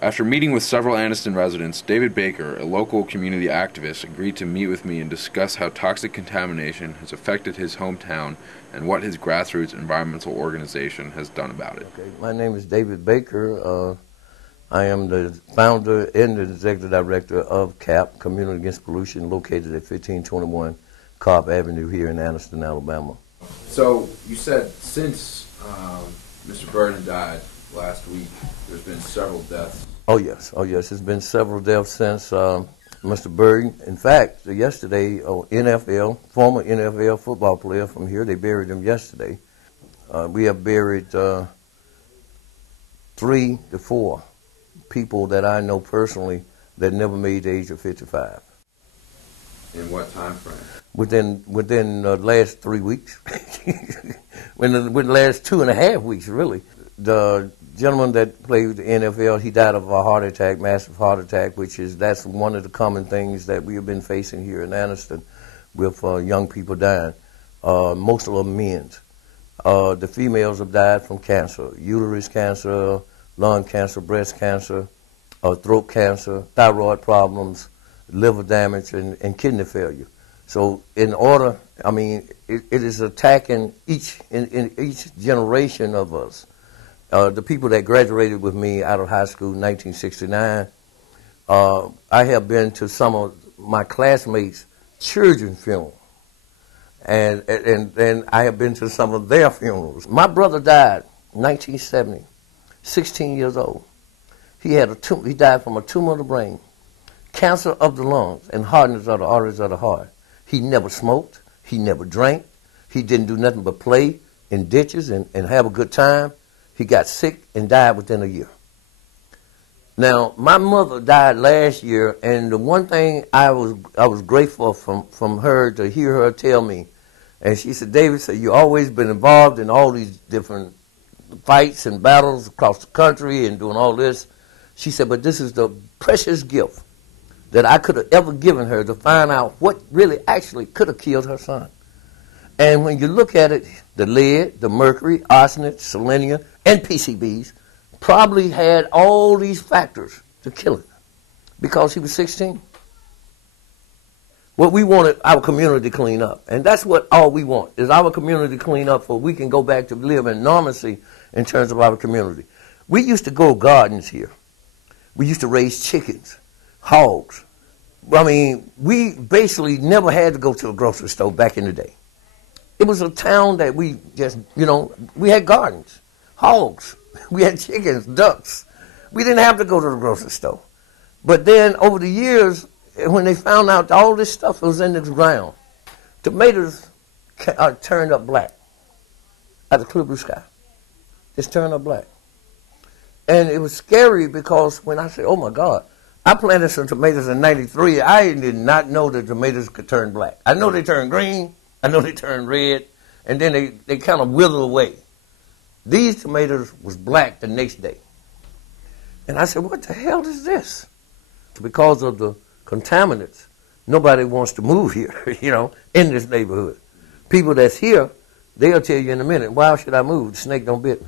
After meeting with several Anniston residents, David Baker, a local community activist, agreed to meet with me and discuss how toxic contamination has affected his hometown and what his grassroots environmental organization has done about it. Okay. My name is David Baker. I am the founder and the executive director of CAP, Community Against Pollution, located at 1521 Cobb Avenue here in Anniston, Alabama. So you said since Mr. Burden died last week, there's been several deaths. Oh yes. There's been several deaths since Mr. Burden. In fact, yesterday, former NFL football player from here, they buried him yesterday. We have buried 3 to 4 people that I know personally that never made the age of 55. In what time frame? Within the last 3 weeks. within the last 2.5 weeks, really. The gentleman that played the NFL, he died of a heart attack, massive heart attack, that's one of the common things that we have been facing here in Anniston with young people dying. Most of them men. The females have died from cancer, uterus cancer, lung cancer, breast cancer, throat cancer, thyroid problems, liver damage, and kidney failure. So in order, it is attacking in each generation of us. The people that graduated with me out of high school in 1969, I have been to some of my classmates' children's funerals, and I have been to some of their funerals. My brother died in 1970, 16 years old. He died from a tumor of the brain, cancer of the lungs, and hardness of the arteries of the heart. He never smoked. He never drank. He didn't do nothing but play in ditches and have a good time. He got sick and died within a year. Now, my mother died last year, and the one thing I was grateful from her to hear her tell me, and she said, David, you've always been involved in all these different fights and battles across the country and doing all this. She said, but this is the precious gift that I could have ever given her to find out what really actually could have killed her son. And when you look at it, the lead, the mercury, arsenic, selenium, and PCBs probably had all these factors to kill him because he was 16. What we wanted our community to clean up, and that's what all we want, is our community to clean up so we can go back to live in normalcy in terms of our community. We used to grow gardens here. We used to raise chickens, hogs. We basically never had to go to a grocery store back in the day. It was a town that we just, we had gardens, hogs, we had chickens, ducks. We didn't have to go to the grocery store. But then over the years, when they found out all this stuff was in the ground, tomatoes turned up black out of the clear blue sky. Just turned up black. And it was scary because when I said, oh my God, I planted some tomatoes in '93. I did not know that tomatoes could turn black. I know they turn green. I know they turn red, and then they kind of wither away. These tomatoes was black the next day. And I said, what the hell is this? Because of the contaminants, nobody wants to move here, in this neighborhood. People that's here, they'll tell you in a minute, why should I move? The snake don't bit me.